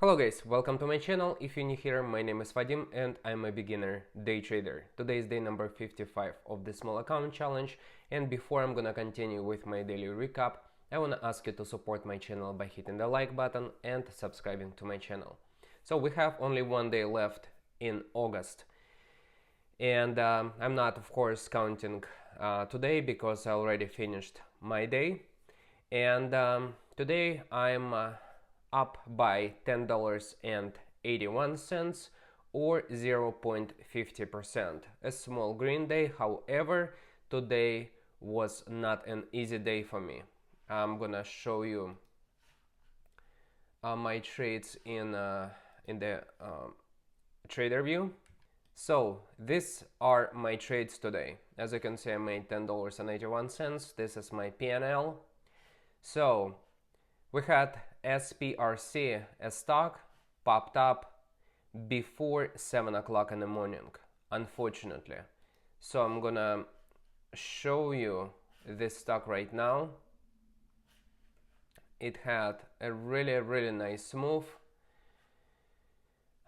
Hello guys, welcome to my channel. If you're new here, my name is Vadim and I'm a beginner day trader. Today is day number 55 of the small account challenge, and before I'm gonna continue with my daily recap, I wanna ask you to support my channel by hitting the like button and subscribing to my channel. So we have only one day left in August, and I'm not of course counting today because I already finished my day, and today I'm up by $10.81 or 0.50%. A small green day. However, today was not an easy day for me. I'm gonna show you my trades in the trader view. So these are my trades today. As you can see, I made $10.81. This is my PNL. So we had SPRC, a stock, popped up before 7 o'clock in the morning, unfortunately. So I'm gonna show you this stock right now. It had a really nice move.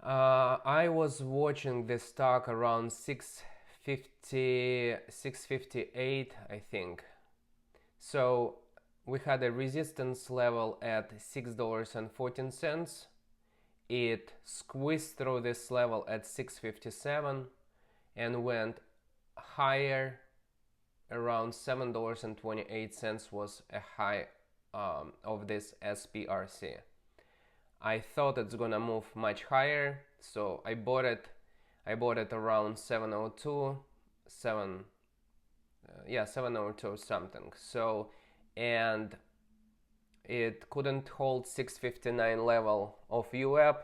I was watching this stock around 650, 658, I think. So we had a resistance level at $6.14. It squeezed through this level at 657 and went higher. Around $7.28 was a high of this SPRC. I thought it's gonna move much higher, so I bought it around 702 702 something. So, and it couldn't hold 659 level of UAP.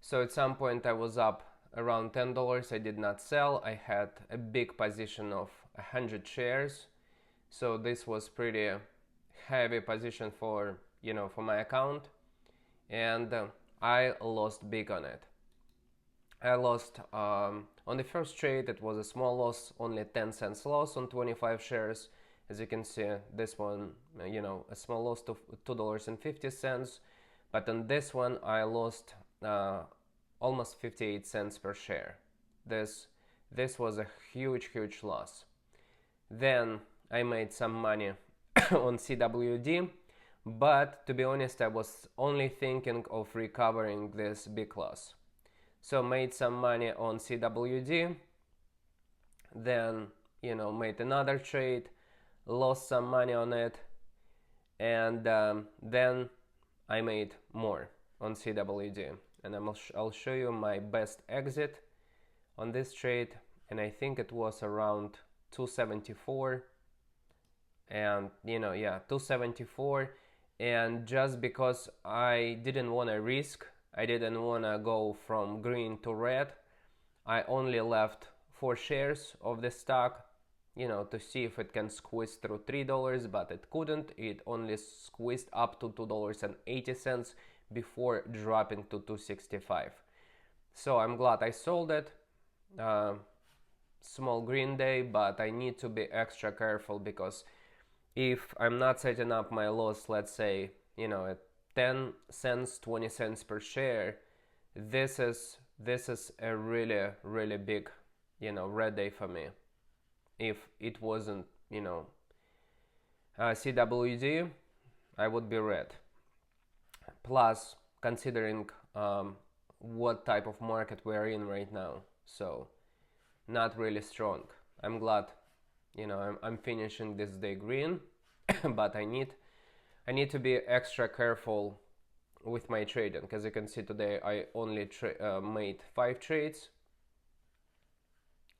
So at some point I was up around $10. I did not sell. I had a big position of 100 shares. So this was pretty heavy position for my account, and I lost big on it. I lost on the first trade. It was a small loss, only 10 cents loss on 25 shares. As you can see, this one, a small loss to $2.50. But on this one, I lost almost 58 cents per share. This was a huge loss. Then I made some money on CWD, but to be honest, I was only thinking of recovering this big loss. So made some money on CWD, then made another trade, lost some money on it, and then I made more on CWD, and I'll show you my best exit on this trade, and I think it was around 274, and 274. And just because I didn't want to risk, I didn't want to go from green to red, I only left 4 shares of the stock, to see if it can squeeze through $3, but it couldn't. It only squeezed up to $2.80 before dropping to $2.65. So I'm glad I sold it. Small green day, but I need to be extra careful, because if I'm not setting up my loss, let's say, at 10 cents, 20 cents per share, this is a really big, red day for me. If it wasn't, CWD, I would be red. Plus, considering what type of market we're in right now, so not really strong. I'm glad, I'm finishing this day green, but I need to be extra careful with my trading, because you can see today I only made 5 trades,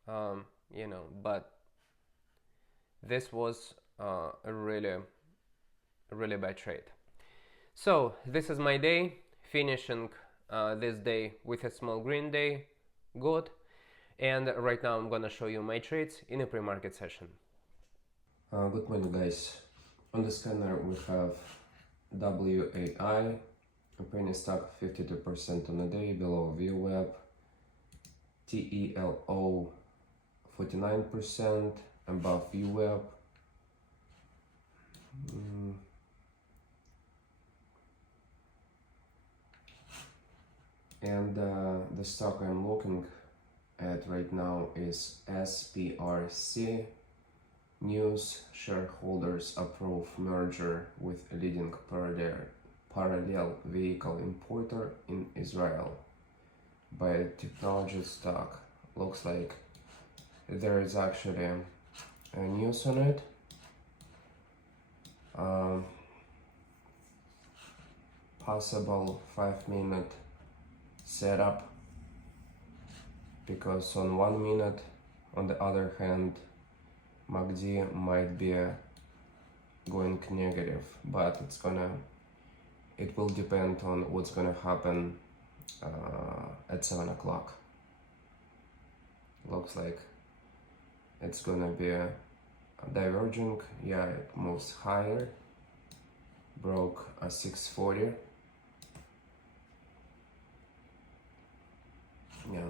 but this was a really bad trade. So this is my day, finishing this day with a small green day, good. And right now I'm gonna show you my trades in a pre-market session. Good morning, guys. On the scanner we have WAI, a penny stock 52% on the day, below VWAP, TELO 49%, above VWAP, And the stock I'm looking at right now is SPRC. News: shareholders approve merger with a leading parallel vehicle importer in Israel. Biotechnology stock. Looks like there is actually a news on it. Possible 5-minute setup, because on 1 minute, on the other hand, MACD might be going negative, but it will depend on what's gonna happen at 7 o'clock. Looks like it's gonna be diverging. Yeah, it moves higher, broke a 640. Yeah,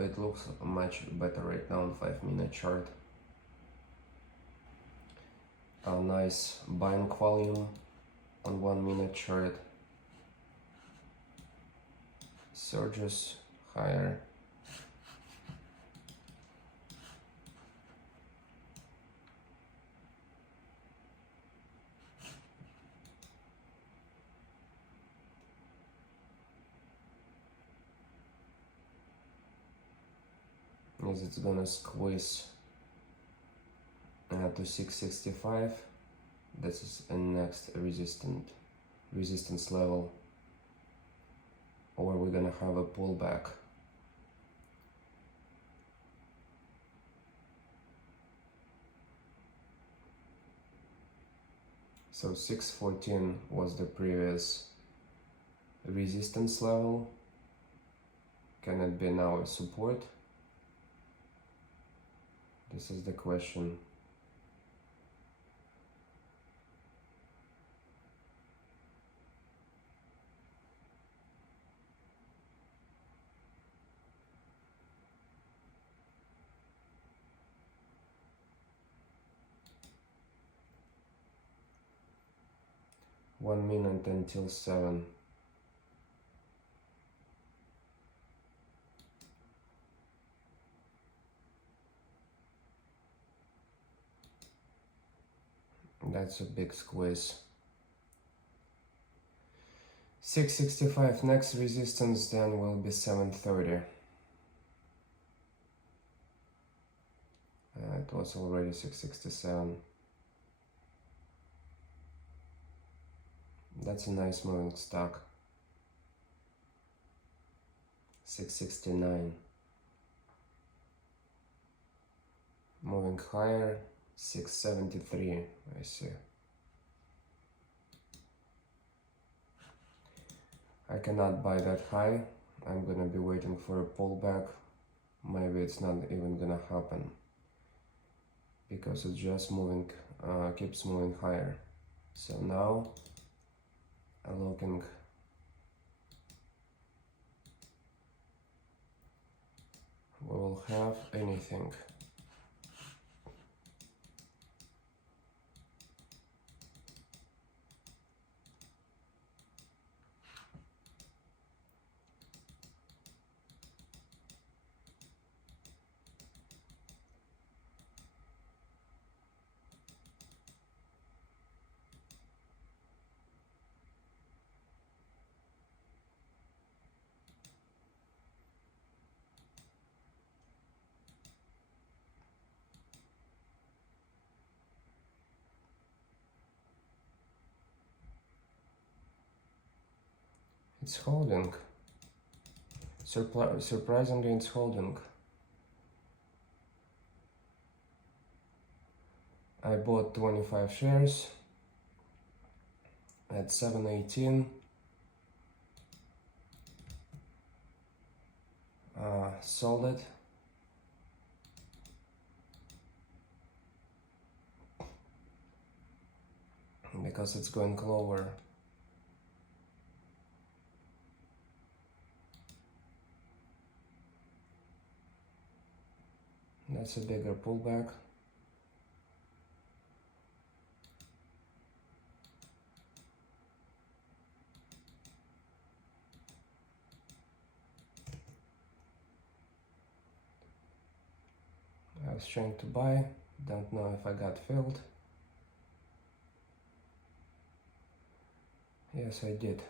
it looks much better right now on 5-minute chart. A nice buying volume on 1-minute chart. Surges higher. As it's gonna squeeze to 665. This is a next resistance level, or we're gonna have a pullback. So 614 was the previous resistance level. Can it be now a support? This is the question. One minute until 7. That's a big squeeze. 665 next resistance, then will be 730. It was already 667. That's a nice moving stock. 669. Moving higher, 673, I see. I cannot buy that high. I'm gonna be waiting for a pullback. Maybe it's not even gonna happen, because it's just moving, keeps moving higher. So now I'm looking we will have anything. It's holding. Surprisingly, it's holding. I bought 25 shares at 718. Sold it. Because it's going lower. That's a bigger pullback. I was trying to buy, don't know if I got filled. Yes, I did.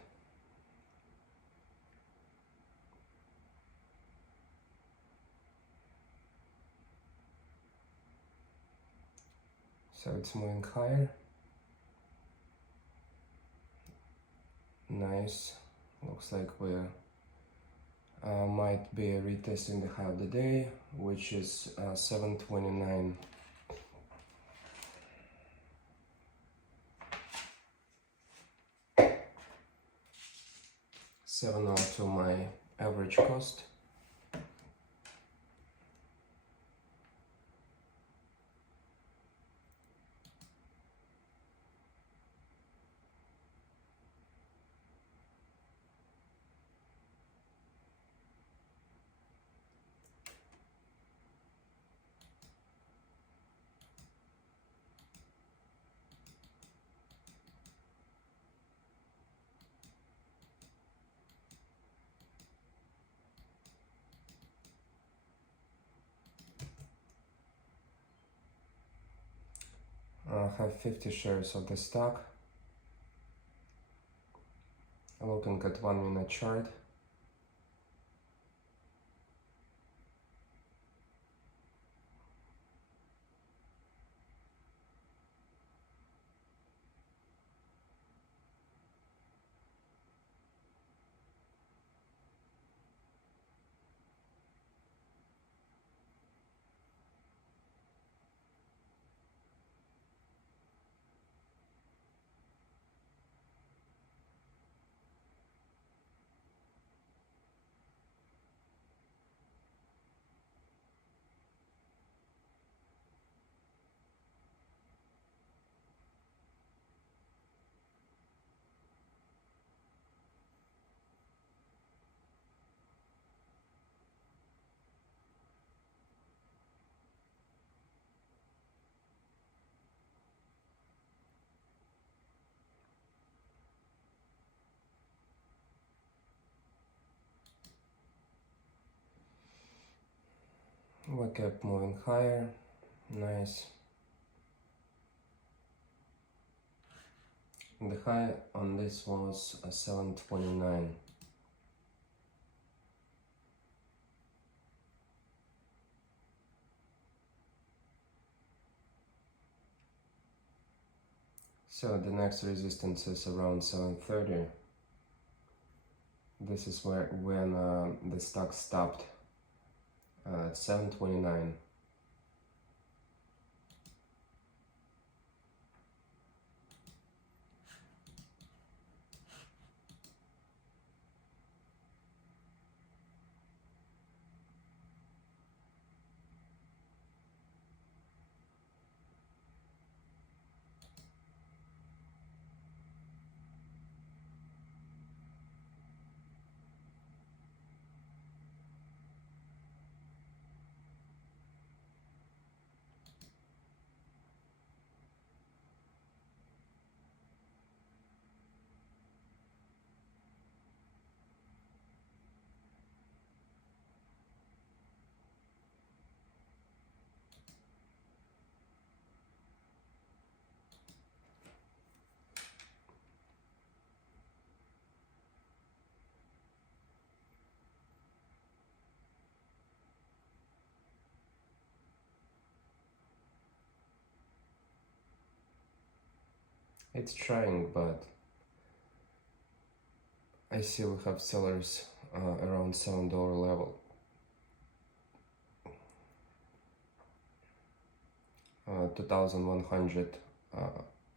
So it's moving higher. Nice. Looks like we might be retesting the high of the day, which is 729. $702 my average cost. I have 50 shares of the stock. Looking at 1 minute chart. We kept moving higher. Nice. The high on this was 729. So the next resistance is around 730. This is where when the stock stopped at 729. It's trying, but I see we have sellers around $7 level. 2,100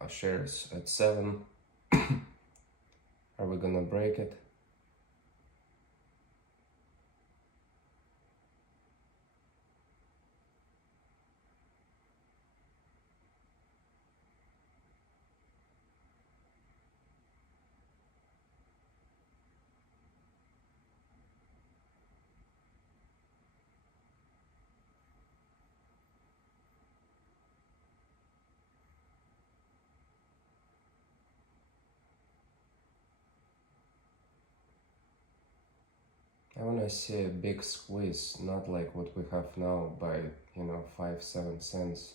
shares at 7. Are we gonna break it? I want to see a big squeeze, not like what we have now by 5-7 cents.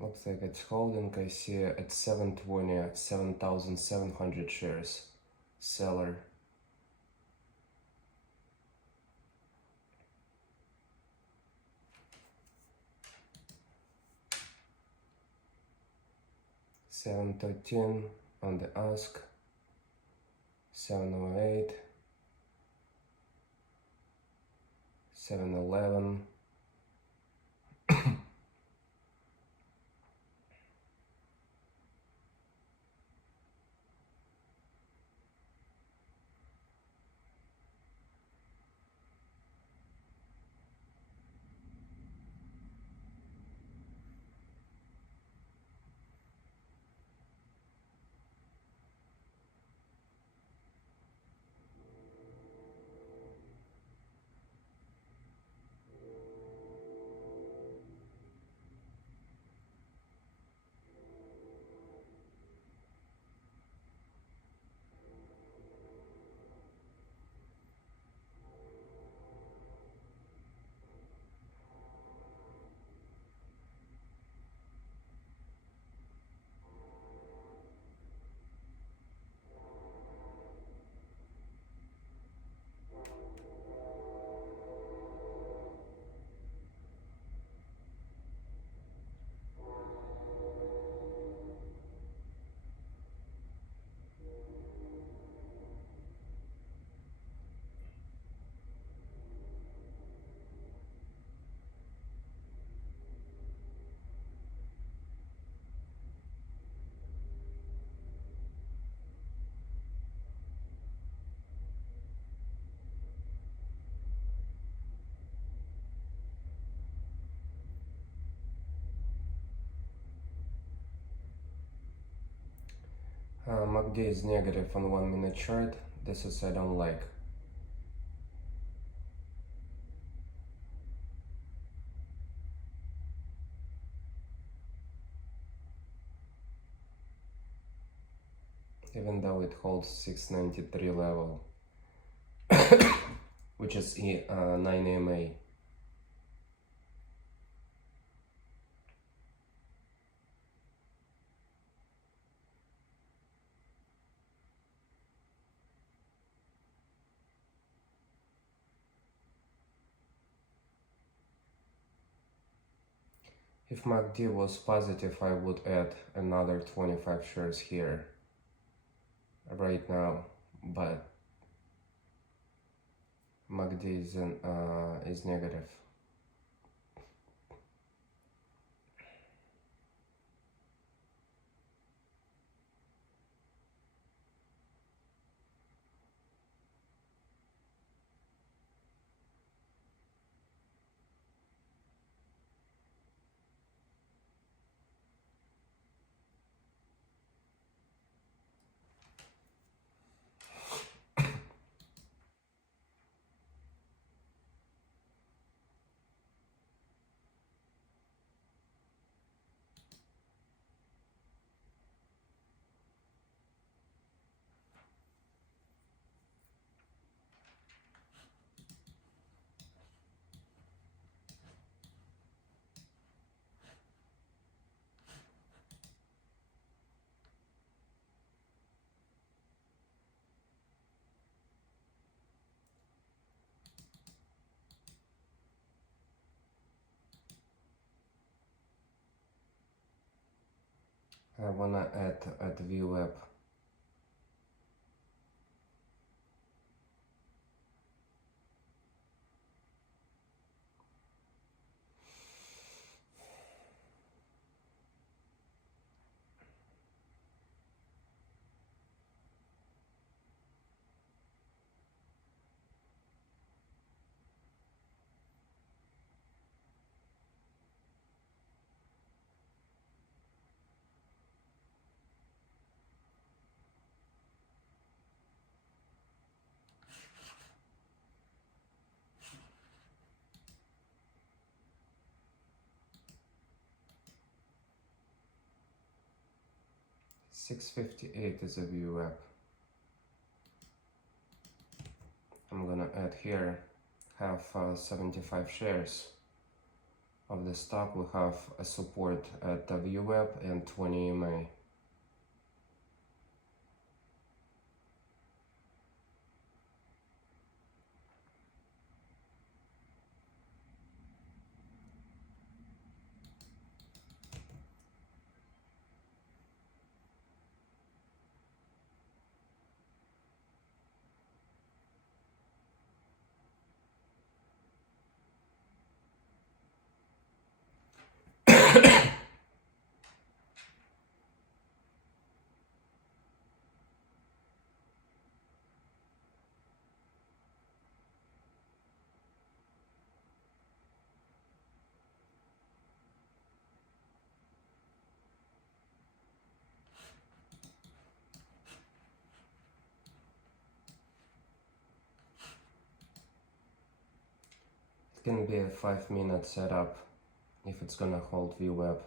Looks like it's holding. I see at 720 7,700 shares. Seller. $7.13 on the ask. $7.08. $7.11. MACD is negative on 1 minute chart. This is I don't like. Even though it holds 693 level, which is 9 EMA. If MACD was positive, I would add another 25 shares here right now, but MACD is negative. I wanna add at VWeb. 658 is a VWAP. I'm gonna add here, have 75 shares of the stock. We have a support at the VWAP and 20 EMA. It can be a 5-minute setup if it's gonna hold VWAP.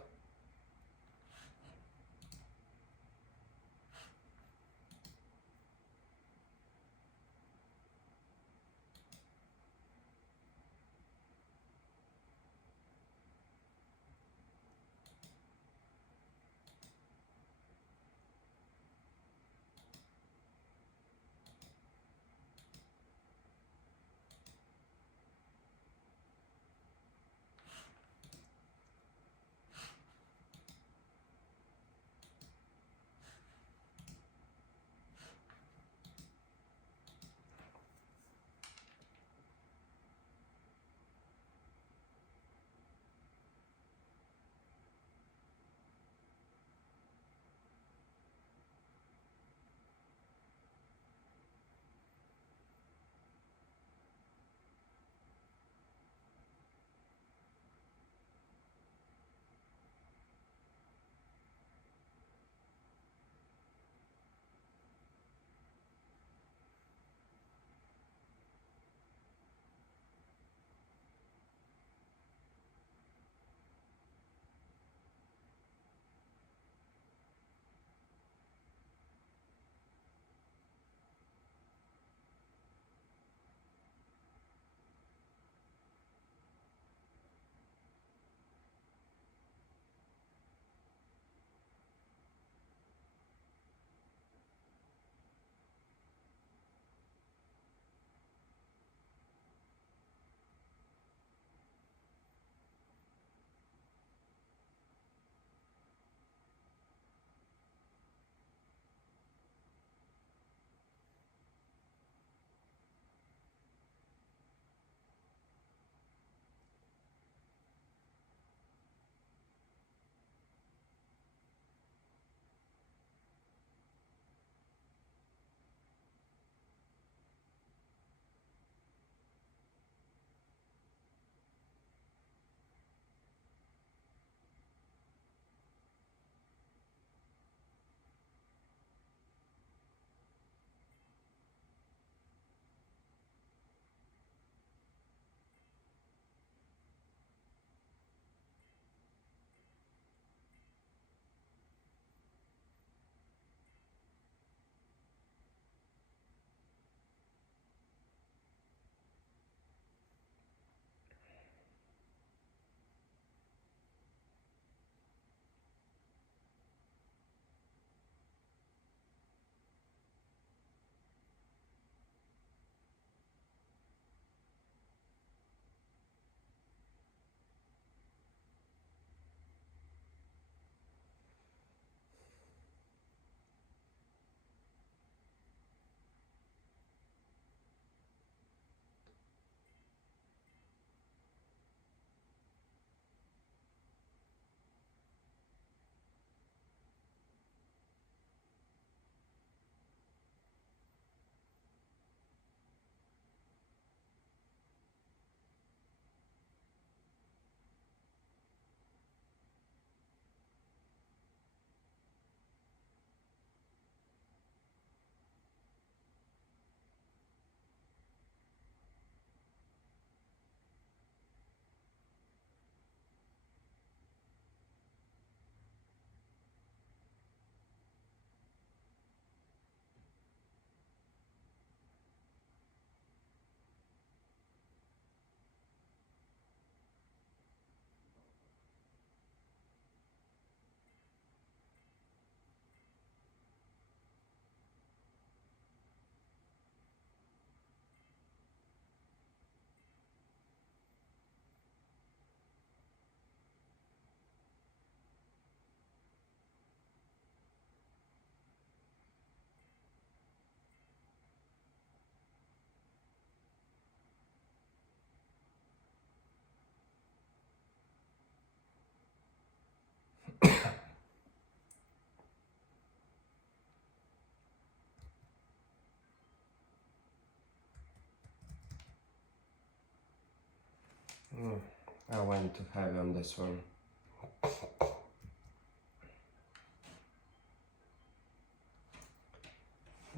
I went too heavy on this one.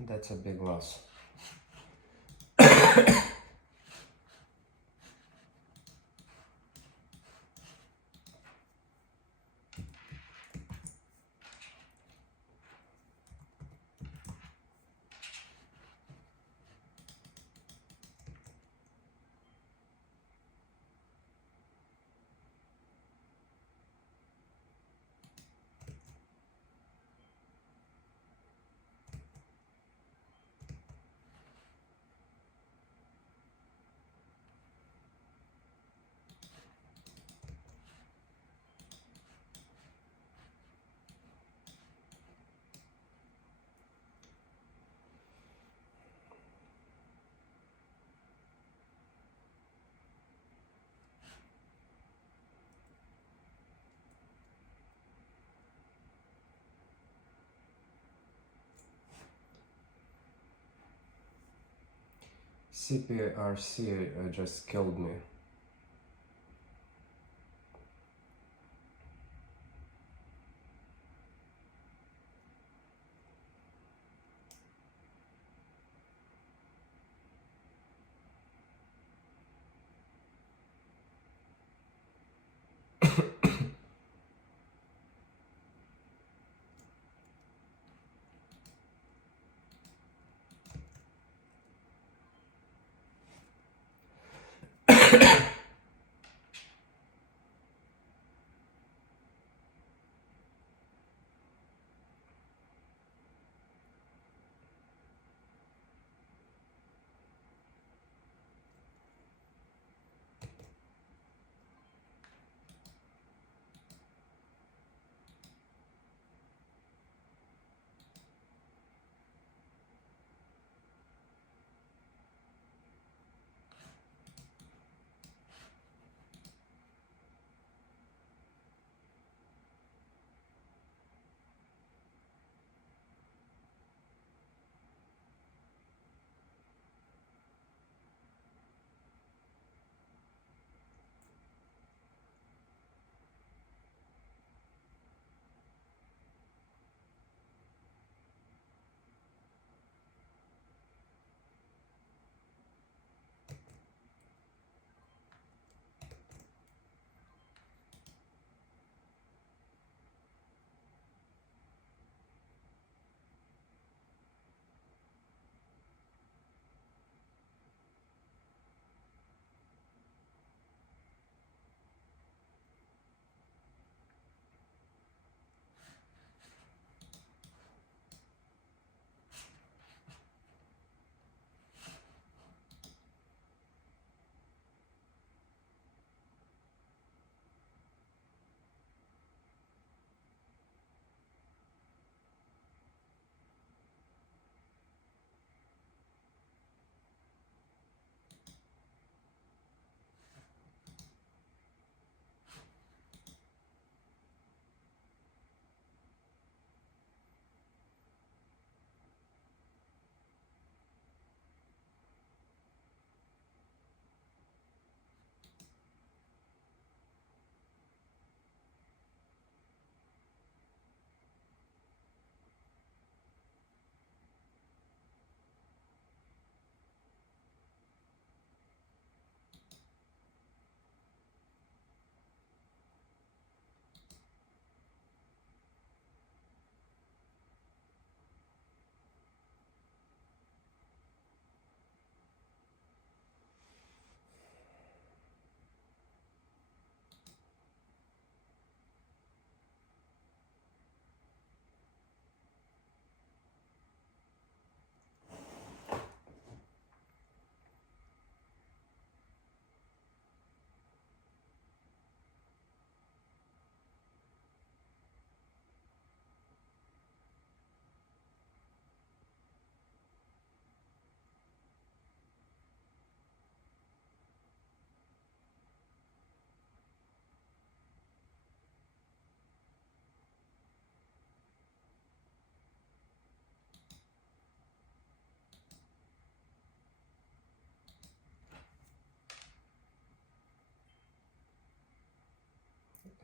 That's a big loss. CPRC just killed me.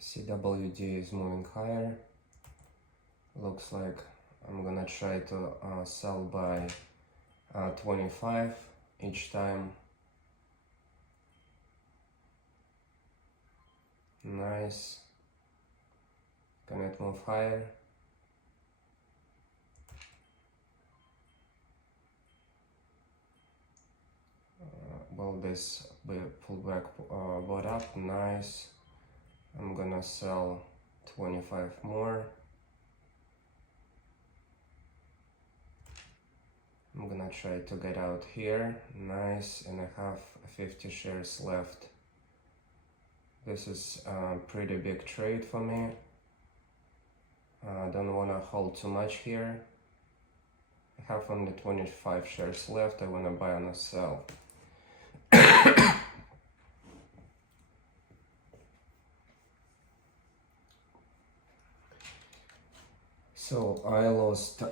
CWD is moving higher. Looks like I'm gonna try to sell by 25 each time. Nice. Can it move higher? Will this be pullback bought up? Nice. I'm gonna sell 25 more. I'm gonna try to get out here. Nice, and I have 50 shares left. This is a pretty big trade for me. I don't wanna hold too much here. I have only 25 shares left. I wanna buy and sell. So I lost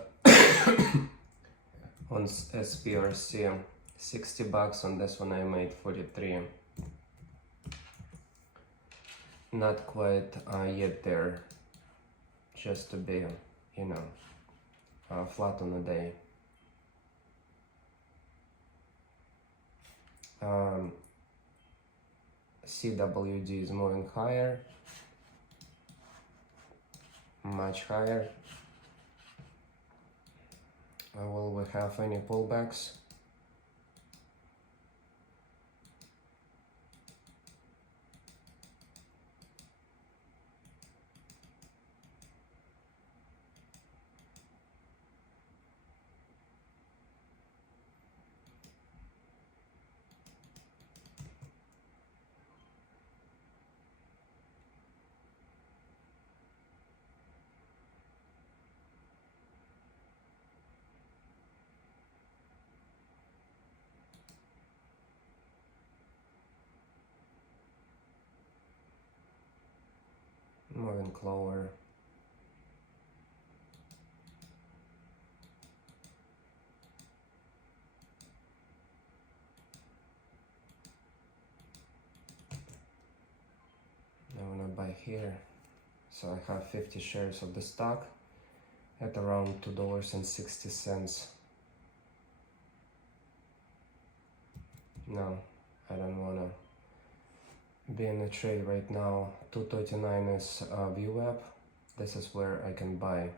on SPRC 60 bucks. On this one I made 43. Not quite yet there, just to be, you know, flat on the day. CWD is moving higher, much higher. Will we have any pullbacks? Moving lower. I wanna buy here. So I have 50 shares of the stock at around $2.60. No, I don't wanna be in a trade right now. 239 is VWAP. This is where I can buy.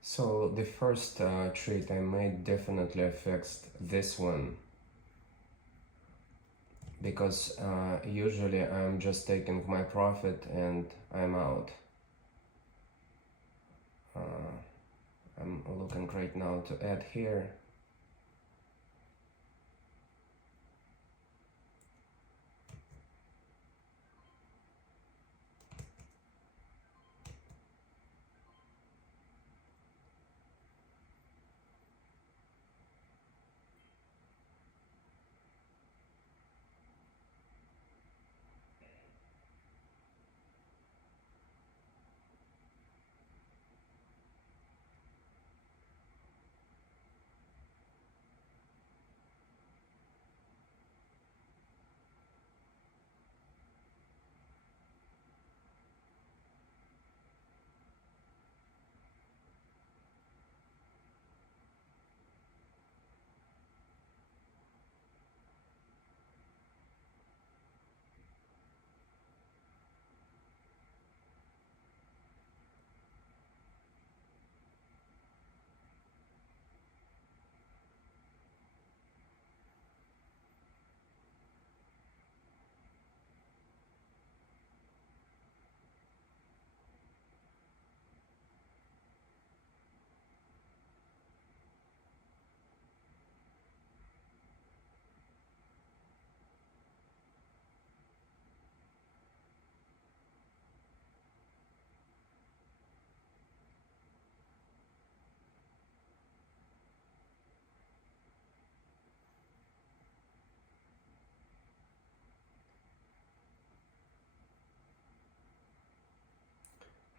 So the first trade I made definitely affects this one, because usually I'm just taking my profit and I'm out. I'm looking right now to add here.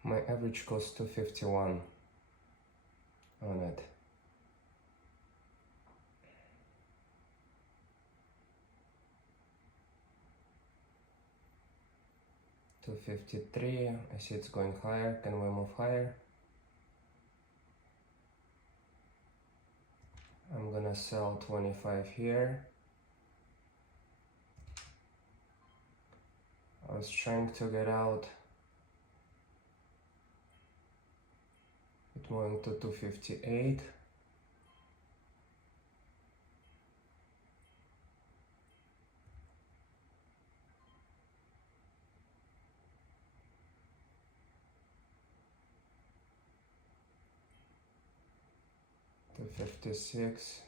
My average cost 251 on it. $253. I see it's going higher. Can we move higher? I'm gonna sell 25 here. I was trying to get out. It went to 258. To 56.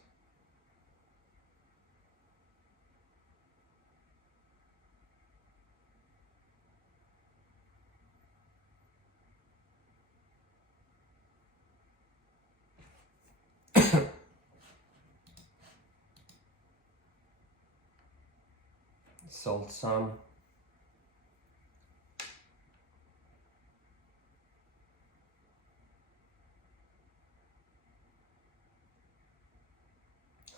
Sold some.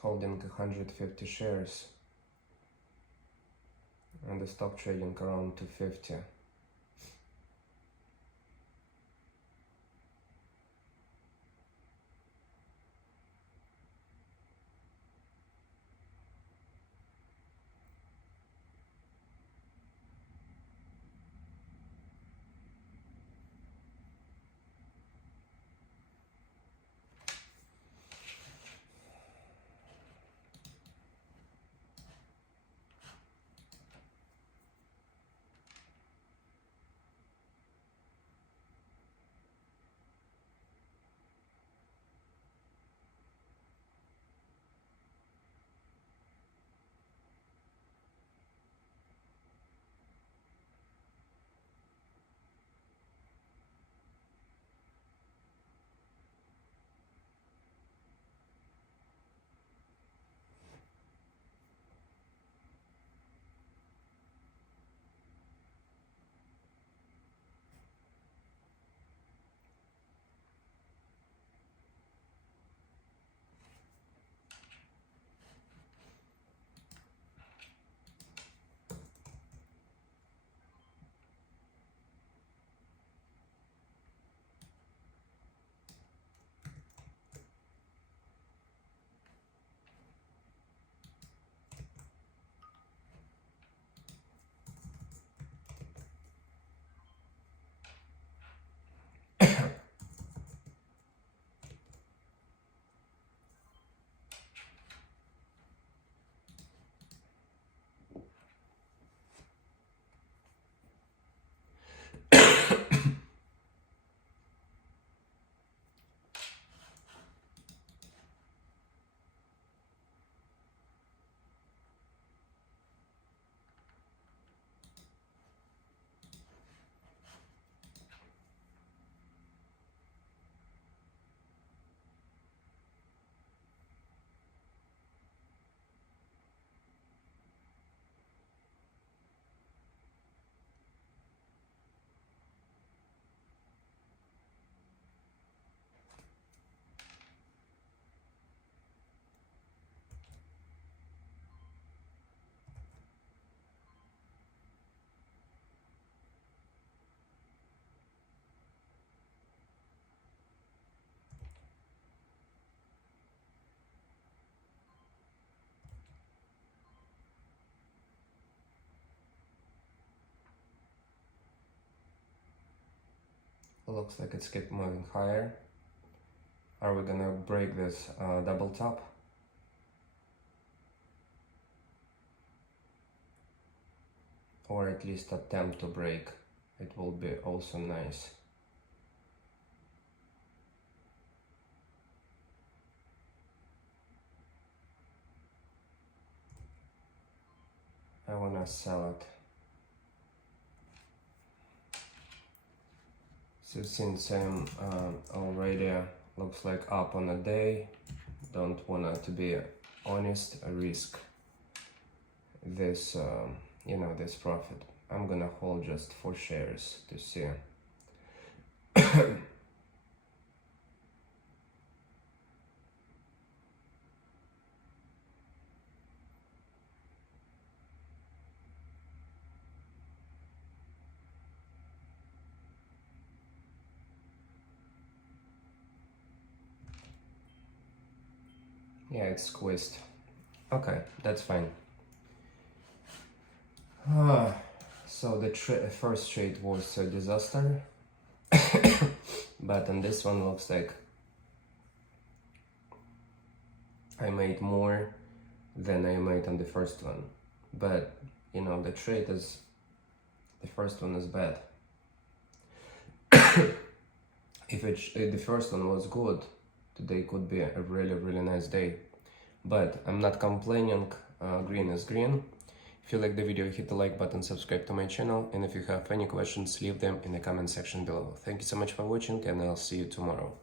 Holding 150 shares. And the stock trading around 250. Looks like it's kept moving higher. Are we gonna break this double top? Or at least attempt to break? It will be also nice. I wanna sell it. So since I'm already looks like up on a day, don't wanna, to be honest, risk this this profit. I'm gonna hold just 4 shares to see. Yeah, it's squeezed. Okay, that's fine. So the first trade was a disaster, but on this one looks like I made more than I made on the first one. But the first one is bad. If the first one was good, today could be a really nice day. But I'm not complaining. Green is green. If you like the video, hit the like button, subscribe to my channel, and if you have any questions, leave them in the comment section below. Thank you so much for watching, and I'll see you tomorrow.